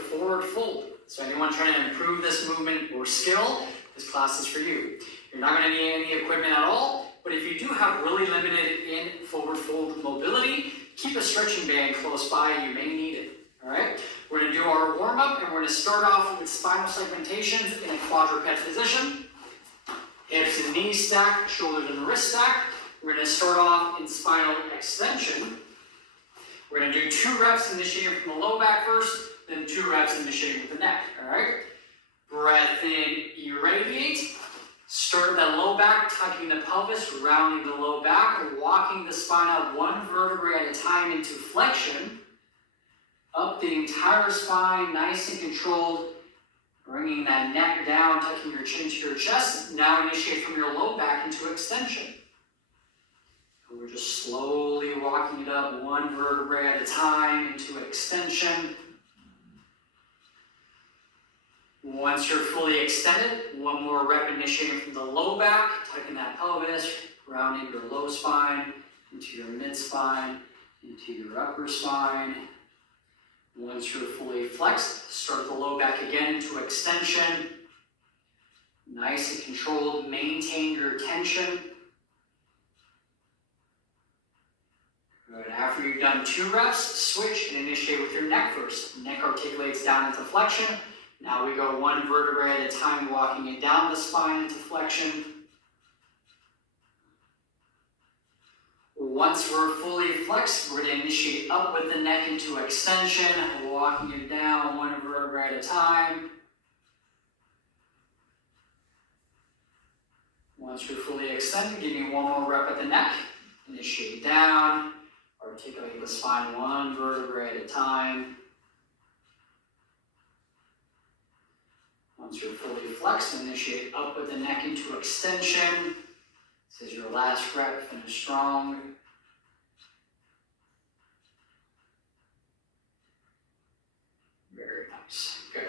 forward fold. So anyone trying to improve this movement or skill, this class is for you. You're not going to need any equipment at all, but if you do have really limited in forward fold mobility, keep a stretching band close by, you may need it. Alright? We're going to do our warm-up, and we're going to start off with spinal segmentations in a quadruped position. Hips and knees stacked, shoulders and wrists stacked. We're going to start off in spinal extension. We're going to do 2 reps initiating from the low back first, then 2 reps initiating with the neck. Alright? Breath in, irradiate. Start that low back, tucking the pelvis, rounding the low back, walking the spine out 1 vertebrae at a time into flexion. Up the entire spine, nice and controlled. Bringing that neck down, tucking your chin to your chest. Now initiate from your low back into extension. And we're just slowly walking it up 1 vertebrae at a time into extension. Once you're fully extended, 1 more rep initiating from the low back, tucking that pelvis, rounding your low spine into your mid spine, into your upper spine. Once you're fully flexed, start the low back again into extension. Nice and controlled, maintain your tension. Good. After you've done 2 reps, switch and initiate with your neck first. Neck articulates down into flexion. Now we go 1 vertebrae at a time, walking it down the spine into flexion. Once we're fully flexed, we're going to initiate up with the neck into extension, walking it down 1 vertebrae at a time. Once you're fully extended, give me 1 more rep at the neck. Initiate down, articulate the spine 1 vertebrae at a time. Once you're fully flexed, initiate up with the neck into extension. This is your last rep, finish strong. Very nice, good.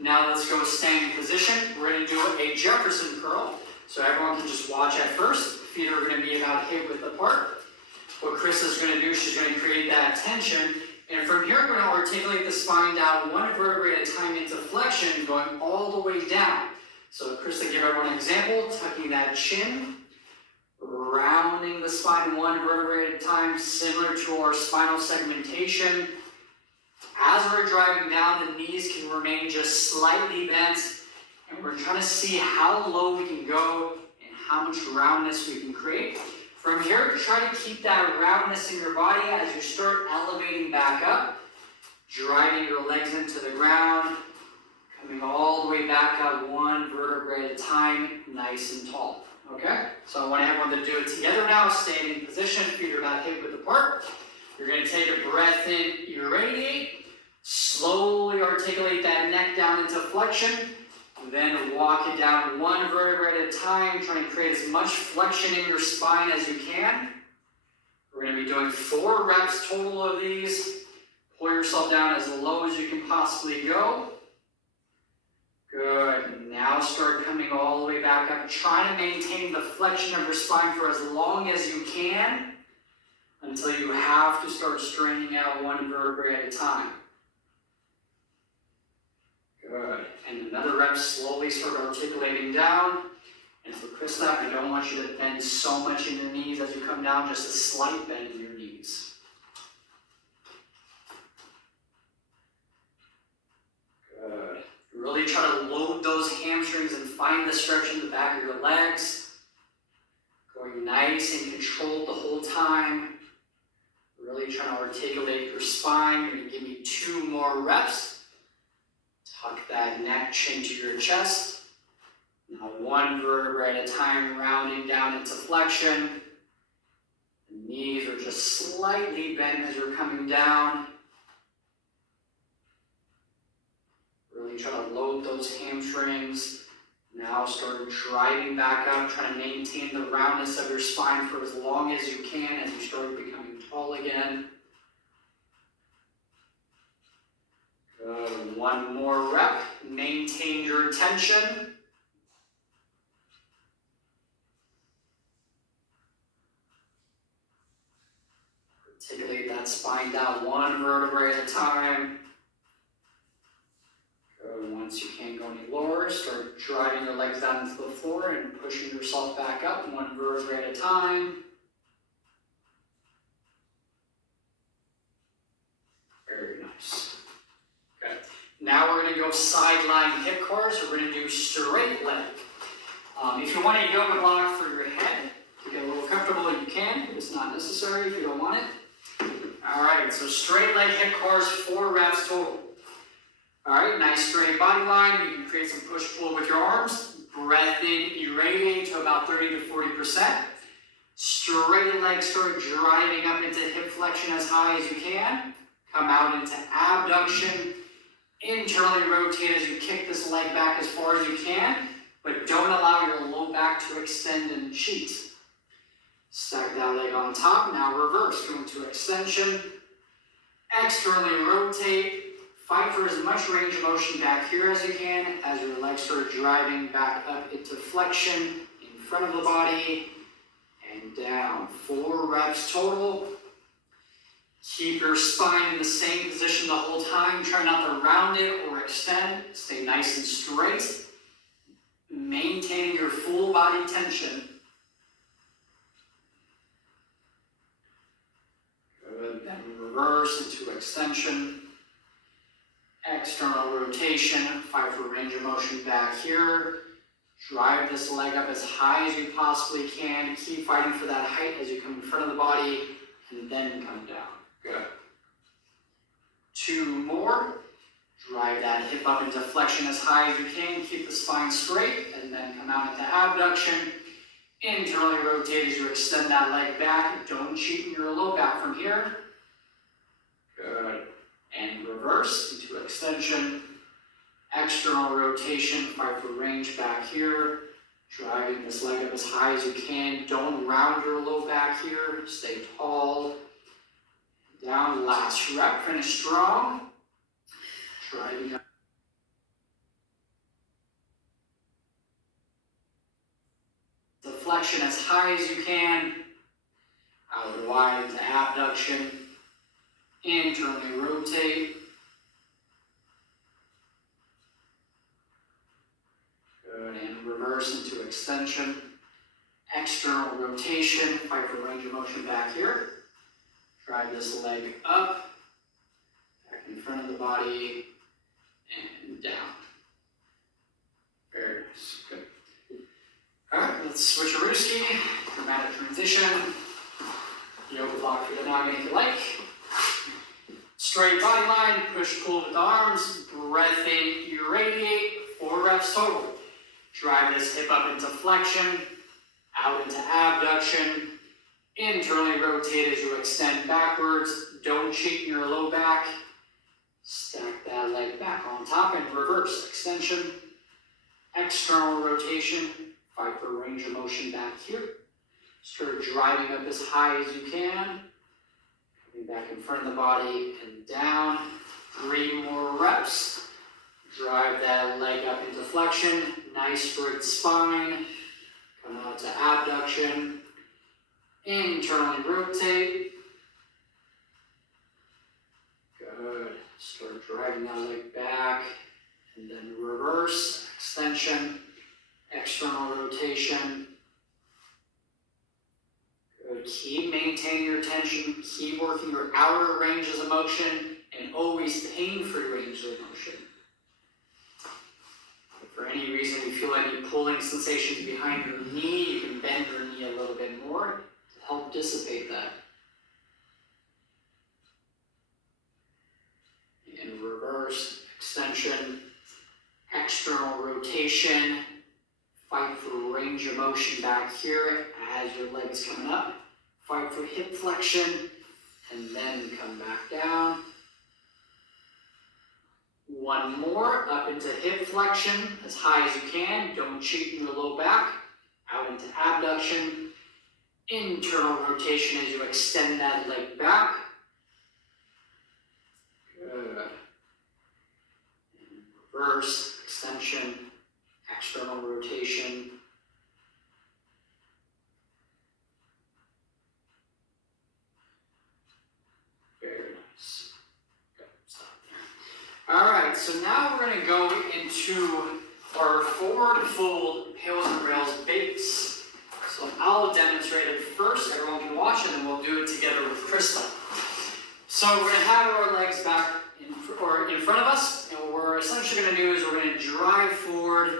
Now let's go standing position. We're going to do a Jefferson curl. So everyone can just watch at first. Feet are going to be about hip width apart. What Chris is going to do, she's going to create that tension. And from here, we're going to articulate the spine down 1 vertebrae at a time into flexion, going all the way down. So Chris, to give everyone an example, tucking that chin, rounding the spine 1 vertebrae at a time, similar to our spinal segmentation. As we're driving down, the knees can remain just slightly bent, and we're trying to see how low we can go and how much roundness we can create. From here, try to keep that roundness in your body as you start elevating back up, driving your legs into the ground, coming all the way back up 1 vertebrae at a time, nice and tall. Okay? So I want everyone to do it together now, standing position, feet are about hip width apart. You're going to take a breath in, irradiate, slowly articulate that neck down into flexion. Then walk it down 1 vertebrae at a time, trying to create as much flexion in your spine as you can. We're going to be doing 4 reps total of these. Pull yourself down as low as you can possibly go. Good. Now start coming all the way back up. Try to maintain the flexion of your spine for as long as you can until you have to start straining out 1 vertebrae at a time. Good. And another rep, slowly start articulating down. And for Krista, I don't want you to bend so much in your knees as you come down, just a slight bend in your knees. Good. Really try to load those hamstrings and find the stretch in the back of your legs. Going nice and controlled the whole time. Really trying to articulate your spine. You're going to give me 2 more reps. Tuck that neck, chin to your chest. Now 1 vertebrae at a time, rounding down into flexion. The knees are just slightly bent as you're coming down. Really try to load those hamstrings. Now start driving back up, trying to maintain the roundness of your spine for as long as you can as you start becoming tall again. Good. 1 more rep. Maintain your tension. Articulate that spine down 1 vertebrae at a time. once you can't go any lower, start driving your legs down into the floor and pushing yourself back up one vertebrae at a time. Very nice. Okay. Now we're going to go sideline hip cars. We're going to do straight leg. If you want a yoga block for your head to get a little comfortable, you can. It's not necessary if you don't want it. All right, so straight leg hip cars, 4 reps total. All right, nice straight body line. You can create some push-pull with your arms. Breath in, irradiate to about 30 to 40%. Straight legs start driving up into hip flexion as high as you can. Come out into abduction. Internally rotate as you kick this leg back as far as you can, but don't allow your low back to extend and cheat. Stack that leg on top. Now reverse, go into extension. Externally rotate. Fight for as much range of motion back here as you can as your legs start driving back up into flexion in front of the body and down. 4 reps total. Keep your spine in the same position the whole time. Try not to round it or extend. Stay nice and straight. Maintain your full body tension. Good. Then reverse into extension. External rotation. Fight for range of motion back here. Drive this leg up as high as you possibly can. Keep fighting for that height as you come in front of the body and then come down. Good. 2 more. Drive that hip up into flexion as high as you can. Keep the spine straight and then come out into abduction. Internally rotate as you extend that leg back. Don't cheat in your low back from here. Good. And reverse into extension. External rotation. Fight for range back here. Driving this leg up as high as you can. Don't round your low back here. Stay tall. Down, last rep, finish strong. Driving up. Deflection as high as you can. Out wide into abduction. Internally rotate. Good, and reverse into extension. External rotation, fight for range of motion back here. Drive this leg up, back in front of the body, and down. Very nice, good. All right, let's switch a Ruski, dramatic transition. Yoga block for the noggin if you like. Straight body line, push, pull with the arms, breath in, irradiate, 4 reps total. Drive this hip up into flexion, out into abduction. Internally rotate as you extend backwards. Don't cheat in your low back. Stack that leg back on top and reverse extension. External rotation. Fight for range of motion back here. Start driving up as high as you can. Coming back in front of the body and down. 3 more reps. Drive that leg up into flexion. Nice straight spine. Come out to abduction. Internally rotate. Good. Start driving that leg back. And then reverse, extension, external rotation. Good. Keep maintaining your tension. Keep working your outer ranges of motion and always pain-free ranges of motion. If for any reason you feel any pulling sensations behind your knee, you can bend your knee a little bit more. Help dissipate that. And reverse, extension, external rotation. Fight for range of motion back here as your legs coming up. Fight for hip flexion and then come back down. 1 more, up into hip flexion as high as you can. Don't cheat in your low back. Out into abduction. Internal rotation as you extend that leg back. Good. And reverse, extension, external rotation. Very nice. Good. Stop there. All right, so now we're going to go into into our forward fold pails and rails base. So I'll demonstrate it first, everyone can watch it, and we'll do it together with Krista. So we're going to have our legs back in front of us, and what we're essentially going to do is we're going to drive forward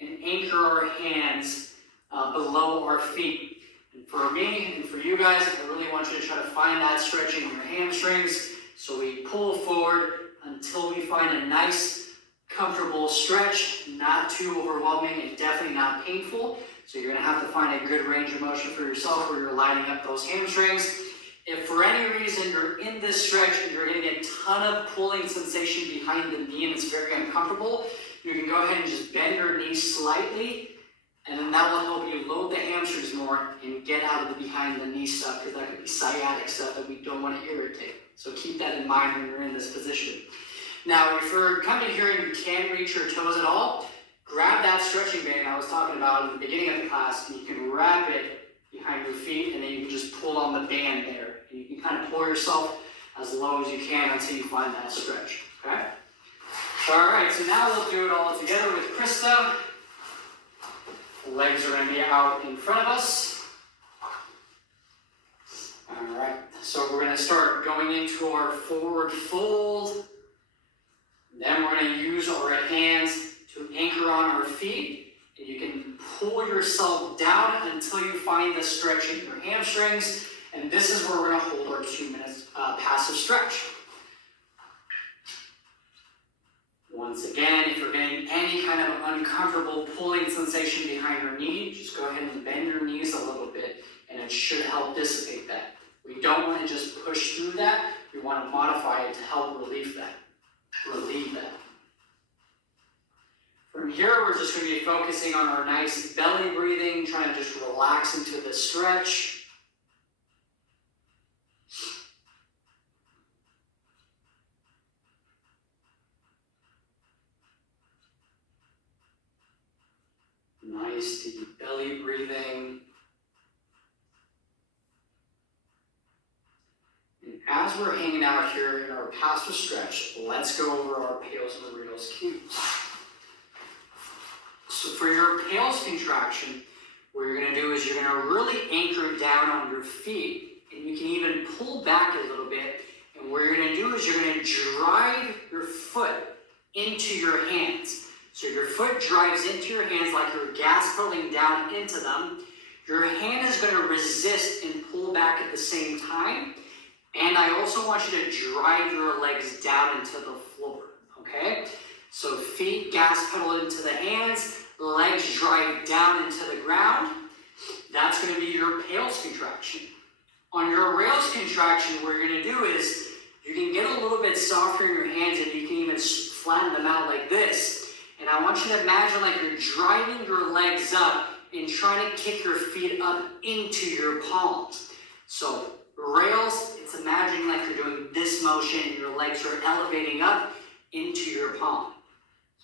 and anchor our hands below our feet. And for me and for you guys, I really want you to try to find that stretch in your hamstrings. So we pull forward until we find a nice, comfortable stretch, not too overwhelming and definitely not painful. So you're going to have to find a good range of motion for yourself where you're lining up those hamstrings. If for any reason you're in this stretch and you're getting a ton of pulling sensation behind the knee and it's very uncomfortable, you can go ahead and just bend your knee slightly, and then that will help you load the hamstrings more and get out of the behind the knee stuff, because that could be sciatic stuff that we don't want to irritate. So keep that in mind when you're in this position. Now, if you're coming here and you can't reach your toes at all, grab that stretching band I was talking about in the beginning of the class, and you can wrap it behind your feet, and then you can just pull on the band there. And you can kind of pull yourself as low as you can until you find that stretch, okay? All right, so now we'll do it all together with Krista. The legs are going to be out in front of us. All right, so we're going to start going into our forward fold. Then we're going to use our hands to anchor on our feet. And you can pull yourself down until you find the stretch in your hamstrings. And this is where we're going to hold our 2 minutes passive stretch. Once again, if you're getting any kind of uncomfortable pulling sensation behind your knee, just go ahead and bend your knees a little bit, and it should help dissipate that. We don't want to just push through that. We want to modify it to help relieve that. From here, we're just going to be focusing on our nice belly breathing, trying to just relax into the stretch. Nice deep belly breathing. And as we're hanging out here in our passive stretch, let's go over our pails and reels cues. So for your pails contraction, what you're going to do is you're going to really anchor down on your feet, and you can even pull back a little bit. And what you're going to do is you're going to drive your foot into your hands. So your foot drives into your hands like you're gas pedaling down into them. Your hand is going to resist and pull back at the same time. And I also want you to drive your legs down into the floor, okay? So feet gas pedal into the hands, legs drive down into the ground. That's going to be your pails contraction. On your rails contraction, what you're going to do is you can get a little bit softer in your hands, and you can even flatten them out like this. And I want you to imagine like you're driving your legs up and trying to kick your feet up into your palms. So rails, it's imagining like you're doing this motion and your legs are elevating up into your palm.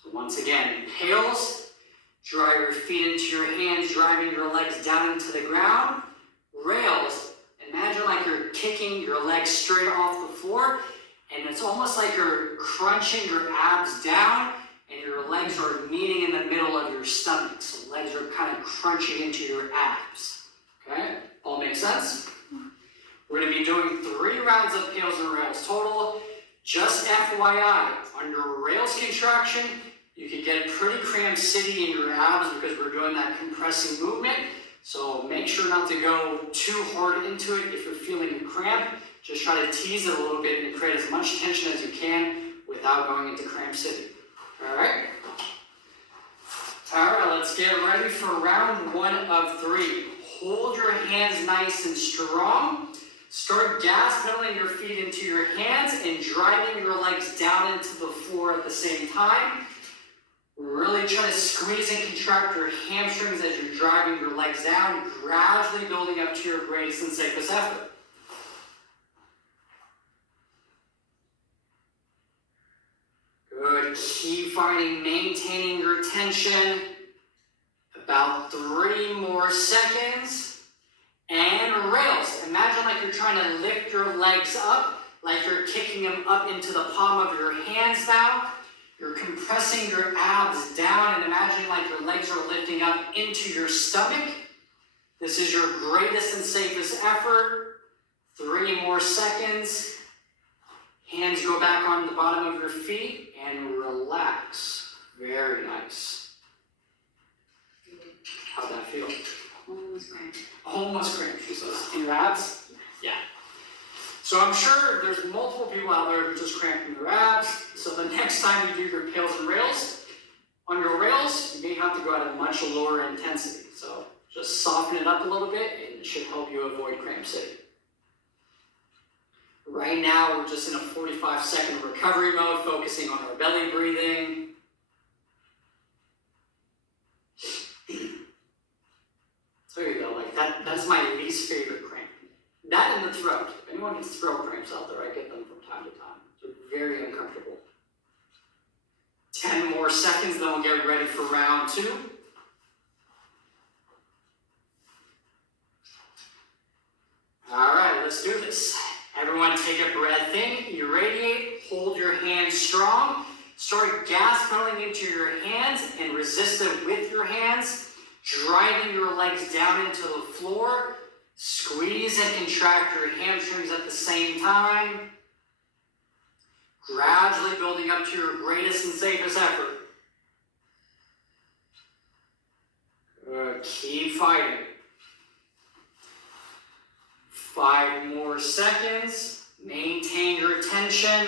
So once again, pails, drive your feet into your hands, driving your legs down into the ground. Rails, imagine like you're kicking your legs straight off the floor, and it's almost like you're crunching your abs down, and your legs are meeting in the middle of your stomach. So legs are kind of crunching into your abs. Okay? All make sense? We're going to be doing 3 rounds of pails and rails total. Just FYI, on your rails contraction, you can get pretty cramp city in your abs because we're doing that compressing movement. So make sure not to go too hard into it. If you're feeling a cramp, just try to tease it a little bit and create as much tension as you can without going into cramp city. All right? All right, let's get ready for round 1 of 3. Hold your hands nice and strong. Start gas pedaling your feet into your hands and driving your legs down into the floor at the same time. Really try to squeeze and contract your hamstrings as you're driving your legs down, gradually building up to your greatest and safest effort. Good. Keep maintaining your tension. About 3 more seconds. And rails. Imagine like you're trying to lift your legs up, like you're kicking them up into the palm of your hands now. You're compressing your abs down and imagining like your legs are lifting up into your stomach. This is your greatest and safest effort. 3 more seconds. Hands go back on the bottom of your feet and relax. Very nice. How'd that feel? Almost cramped. Almost cramped, she says. In your abs? Yeah. So I'm sure there's multiple people out there who just cramp in their abs. So the next time you do your pails and rails, on your rails, you may have to go at a much lower intensity. So just soften it up a little bit and it should help you avoid cramp city. Right now, we're just in a 45-second recovery mode, focusing on our belly breathing. So there you go, like that's my least favorite cramp. That and the throat. If anyone gets throat cramps out there, I get them from time to time. They're very uncomfortable. 10 more seconds, then we'll get ready for round 2. All right, let's do this. Everyone take a breath in, irradiate, hold your hands strong. Start gas pedaling into your hands and resist it with your hands, driving your legs down into the floor. Squeeze and contract your hamstrings at the same time. Gradually building up to your greatest and safest effort. Good, keep fighting. 5 more seconds. Maintain your tension.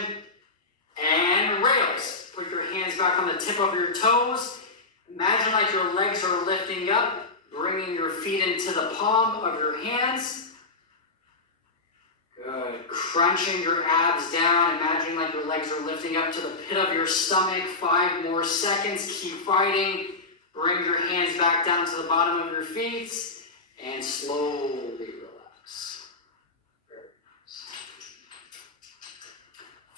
And rails. Put your hands back on the tip of your toes. Imagine like your legs are lifting up, bringing your feet into the palm of your hands. Good. Crunching your abs down. Imagine like your legs are lifting up to the pit of your stomach. 5 more seconds. Keep fighting. Bring your hands back down to the bottom of your feet. And slowly relax.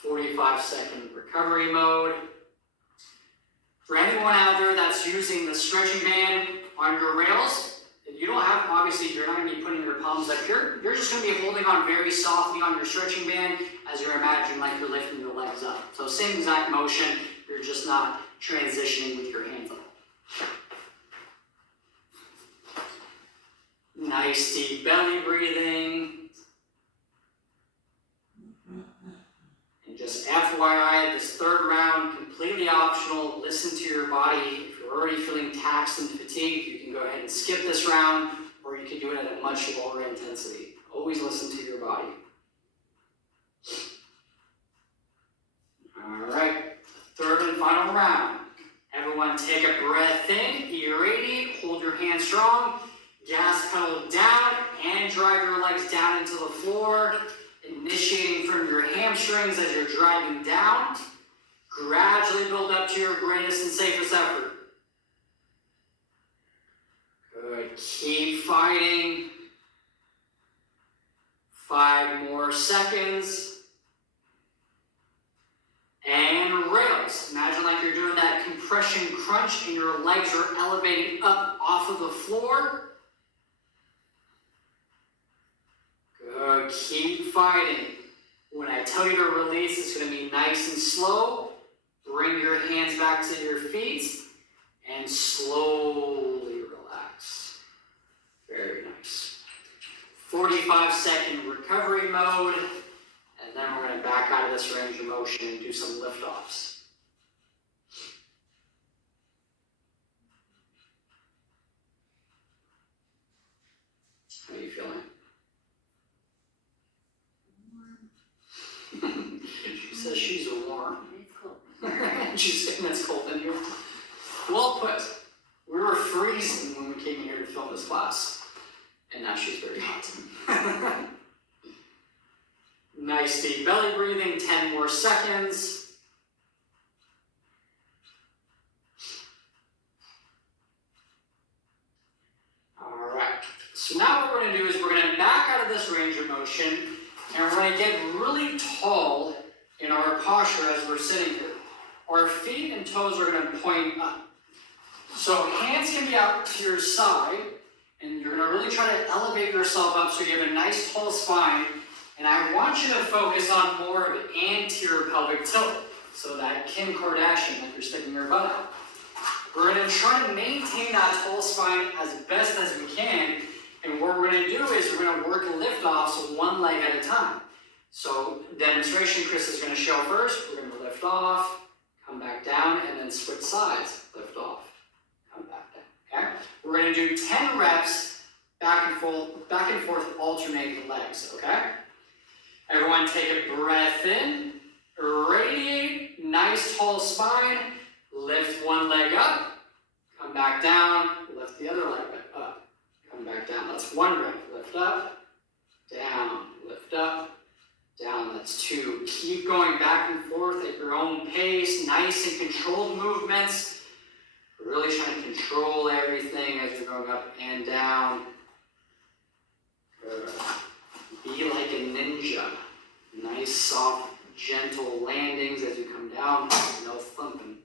45-second recovery mode. For anyone out there that's using the stretching band on your rails, you don't have, obviously, you're not going to be putting your palms up here. You're just going to be holding on very softly on your stretching band as you're imagining like you're lifting your legs up. So same exact motion, you're just not transitioning with your hands up. Nice deep belly breathing. And just FYI, this 3rd round, completely optional. Listen to your body. If you're already feeling taxed and fatigued, you can go ahead and skip this round, or you can do it at a much lower intensity. Always listen to your body. All right, 3rd and final round. Everyone take a breath in, irradiate, hold your hands strong, gas pedal down, and drive your legs down into the floor. Initiating from your hamstrings as you're driving down. Gradually build up to your greatest and safest effort. Good. Keep fighting. 5 more seconds. And rails. Imagine like you're doing that compression crunch and your legs are elevating up off of the floor. Good, keep fighting. When I tell you to release, it's going to be nice and slow. Bring your hands back to your feet and slowly relax. Very nice. 45-second recovery mode, and then we're going to back out of this range of motion and do some lift-offs. How are you feeling? She says she's warm. It's cold. She's saying it's cold in here. Well put. We were freezing when we came here to film this class. And now she's very hot. Nice deep belly breathing, 10 more seconds. All right. So now what we're going to do is we're going to back out of this range of motion and we're going to get really tall in our posture as we're sitting here. Our feet and toes are going to point up. So hands can be out to your side, and you're going to really try to elevate yourself up so you have a nice tall spine. And I want you to focus on more of an anterior pelvic tilt. So that Kim Kardashian, like you're sticking your butt out. We're gonna try to maintain that tall spine as best as we can. And what we're gonna do is we're gonna work lift off, so one leg at a time. So demonstration, Chris is gonna show first. We're gonna lift off, come back down, and then switch sides. Lift off, come back down, okay? We're gonna do 10 reps, back and forth, alternating legs, okay? Everyone take a breath in, radiate, nice tall spine, lift one leg up, come back down, lift the other leg up, come back down. That's one rep, lift up, down, lift up, down, that's two. Keep going back and forth at your own pace, nice and controlled movements. Really trying to control everything as you're going up and down. Good. Be like a ninja. Nice, soft, gentle landings as you come down, no thumping.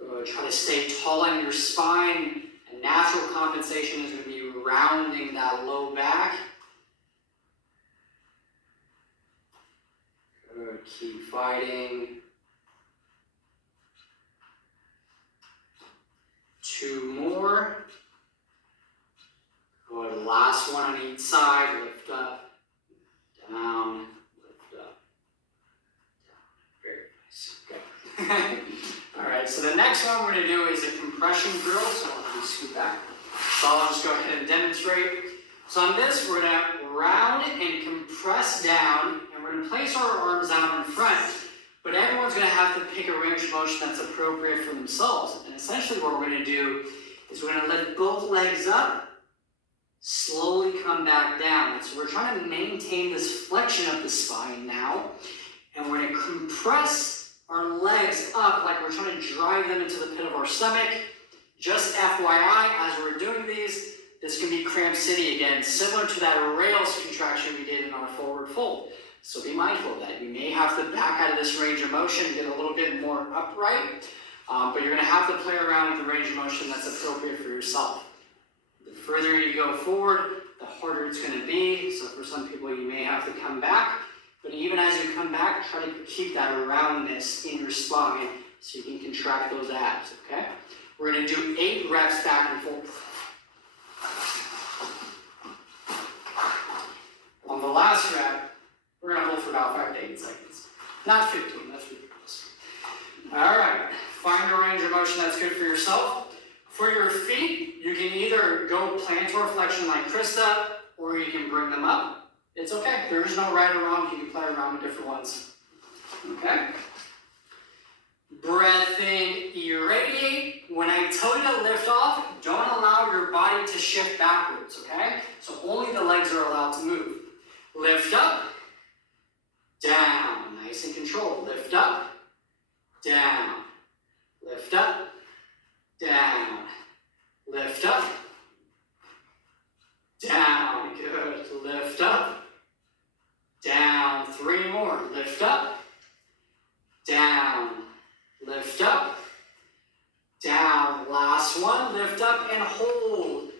Good. Try to stay tall on your spine. A natural compensation is going to be rounding that low back. Good. Keep fighting. 2 more. Good. Last one on each side. Lift up, down, lift up, down. Very nice. Okay. All right. So the next one we're going to do is a compression drill. So I'll just scoot back. So I'll just go ahead and demonstrate. So on this, we're going to round and compress down, and we're going to place our arms out in front. But everyone's going to have to pick a range of motion that's appropriate for themselves. And essentially what we're going to do is we're going to lift both legs up, slowly come back down. So we're trying to maintain this flexion of the spine now. And we're going to compress our legs up like we're trying to drive them into the pit of our stomach. Just FYI, as we're doing these, this can be cramp city again, similar to that rails contraction we did in our forward fold. So be mindful of that. You may have to back out of this range of motion, get a little bit more upright, but you're going to have to play around with the range of motion that's appropriate for yourself. The further you go forward, the harder it's going to be. So for some people, you may have to come back. But even as you come back, try to keep that roundness in your spine so you can contract those abs, okay? We're going to do 8 reps back and forth. On the last rep, we're going to hold for about 5 to 8 seconds. Not 15, that's ridiculous. All right, find a range of motion that's good for yourself. For your feet, you can either go plantar flexion like Krista, or you can bring them up. It's okay, there's no right or wrong, you can play around with different ones. Okay? Breath in, irradiate. When I tell you to lift off, don't allow your body to shift backwards, okay? So only the legs are allowed to move. Lift up, down, nice and controlled. Lift up, down, lift up, down, lift up, down, good. Lift up, down, 3 more. Lift up, down, lift up, down. Last one, lift up and hold.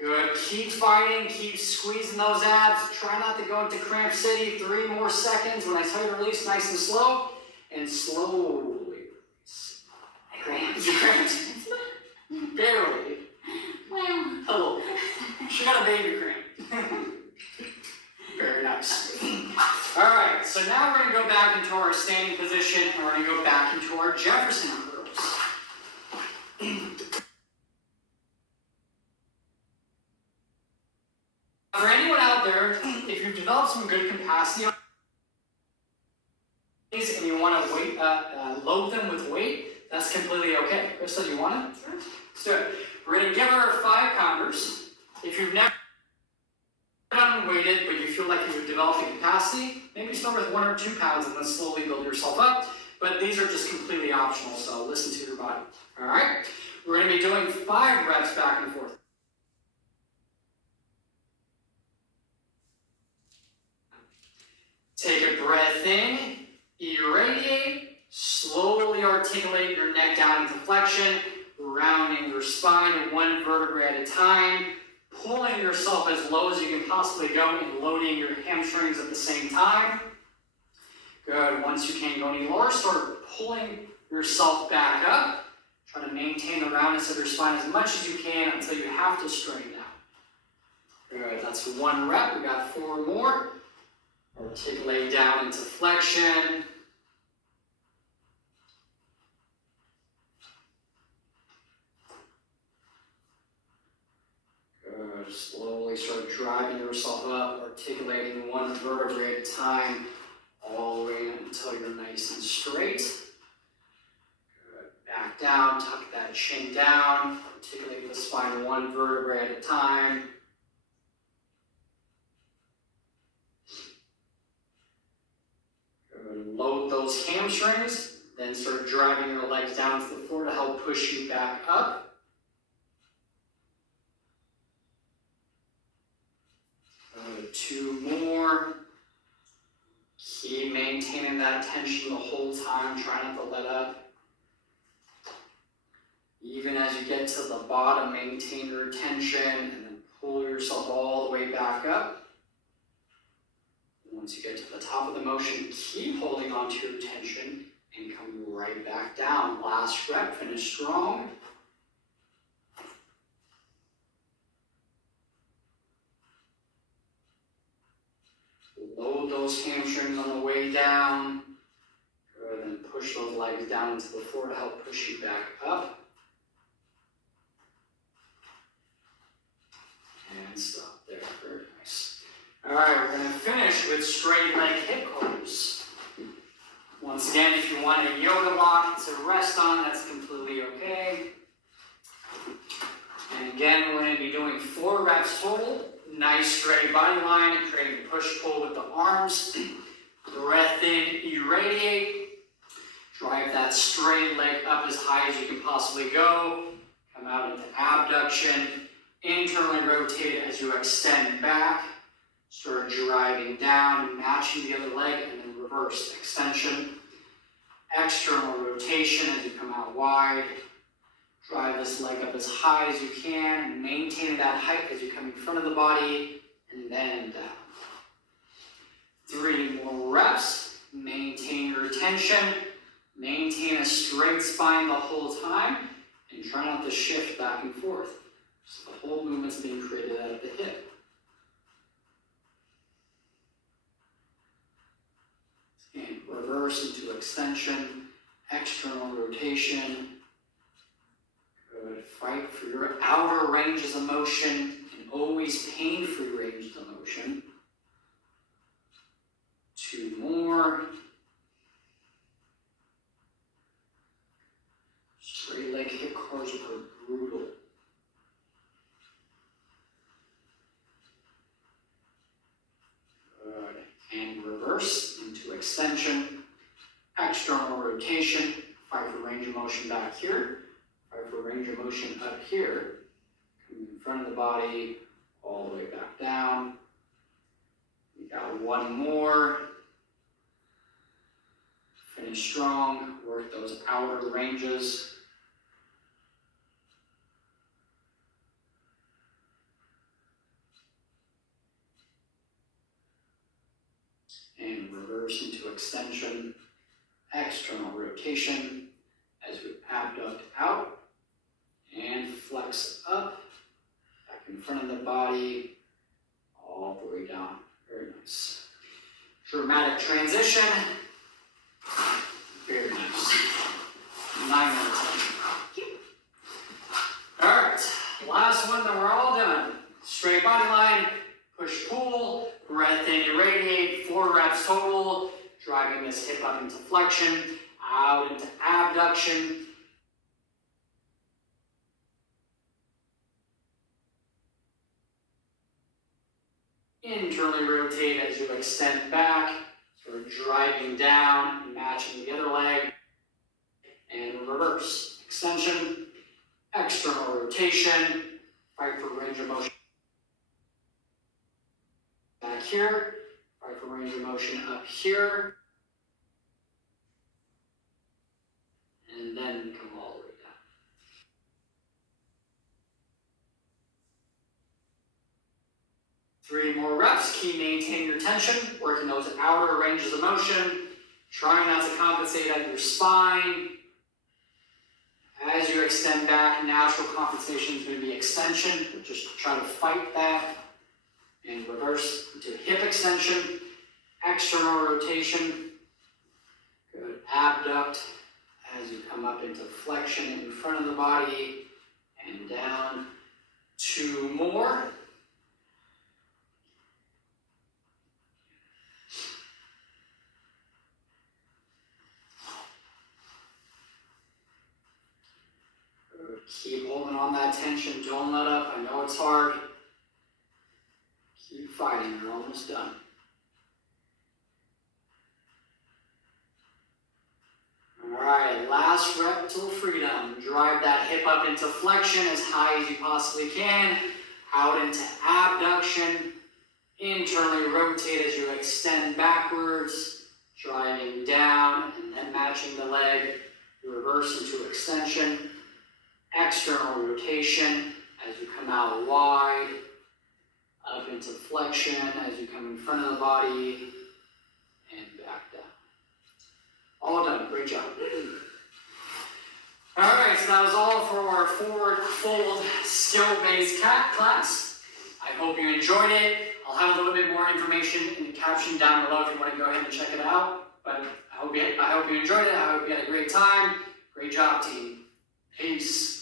Good, keep fighting, keep squeezing those abs. Try not to go into cramp city. 3 more seconds. When I tell you to release, nice and slow. And slowly release. I cramped. You cramped? Barely. Well. Hello. She got a baby cramp. Very nice. All right, so now we're going to go back into our standing position, and we're going to go back into our Jefferson curls. For anyone out there, if you've developed some good capacity on these and you want to load them with weight, that's completely okay. Krista, do you want it? Sure. Let's do it. We're going to give her 5 pounders. If you've never done weighted, but you feel like you've developed the capacity, maybe start with 1 or 2 pounds and then slowly build yourself up. But these are just completely optional, so listen to your body. All right? We're going to be doing 5 reps back and forth. Take a breath in, irradiate, slowly articulate your neck down into flexion, rounding your spine 1 vertebrae at a time, pulling yourself as low as you can possibly go and loading your hamstrings at the same time. Good. Once you can't go any lower, start pulling yourself back up. Try to maintain the roundness of your spine as much as you can until you have to straighten out. Good. That's 1 rep. We got 4 more. Articulate down into flexion. Good. Slowly start driving yourself up, articulating 1 vertebrae at a time, all the way until you're nice and straight. Good. Back down, tuck that chin down, articulate the spine 1 vertebrae at a time. Good. Load those hamstrings, then start driving your legs down to the floor to help push you back up. Good. 2 more. Keep maintaining that tension the whole time, try not to let up. Even as you get to the bottom, maintain your tension and then pull yourself all the way back up. Once you get to the top of the motion, keep holding on to your tension and come right back down. Last rep, finish strong. Load those hamstrings on the way down. Good, and push those legs down into the floor to help push you back up. And stop there, very nice. All right, we're gonna finish with straight leg hip curls. Once again, if you want a yoga block to rest on, that's completely okay. And again, we're gonna be doing 4 reps total. Nice straight body line, creating push-pull with the arms. Breath in, irradiate. Drive that straight leg up as high as you can possibly go. Come out into abduction. Internally rotate as you extend back. Start driving down, matching the other leg, and then reverse extension. External rotation as you come out wide. Drive this leg up as high as you can, and maintain that height as you come in front of the body, and then down. 3 more reps. Maintain your tension. Maintain a straight spine the whole time, and try not to shift back and forth. So the whole movement's being created out of the hip. And reverse into extension, external rotation. Good. Fight for your outer ranges of motion, and always pain-free ranges of motion. 2 more. Straight leg hip curls are brutal. Good. And reverse into extension, external rotation. Fight for range of motion back here. Fight for range of motion up here. Come in front of the body, all the way back down. We got 1 more. Finish strong, work those outer ranges. And reverse into extension, external rotation as we abduct out and flex up, back in front of the body, all the way down. Very nice. Dramatic transition. Very nice. 9 out of 10. All right, last one, then we're all done. Straight body line, push pull, breath in, irradiate, 4 reps total, driving this hip up into flexion, out into abduction. Internally rotate as you extend back, sort of driving down, matching the other leg, and reverse. Extension, external rotation, fight for range of motion. Back here, fight for range of motion up here, and then come all the way down. Three more reps. Keep maintaining your tension, working those outer ranges of motion. Trying not to compensate at your spine. As you extend back, natural compensation is going to be extension, but just try to fight that. And reverse into hip extension, external rotation. Good. Abduct as you come up into flexion in front of the body and down. 2 more. Good. Keep holding on that tension. Don't let up. I know it's hard. Keep fighting. You're almost done. Alright, last rep till freedom. Drive that hip up into flexion as high as you possibly can. Out into abduction. Internally rotate as you extend backwards. Driving down and then matching the leg. Reverse into extension. External rotation as you come out wide. Up into flexion as you come in front of the body. And back down. All done. Great job. Alright, so that was all for our forward fold skill-based cat class. I hope you enjoyed it. I'll have a little bit more information in the caption down below if you want to go ahead and check it out. But I hope you enjoyed it. I hope you had a great time. Great job, team. Peace.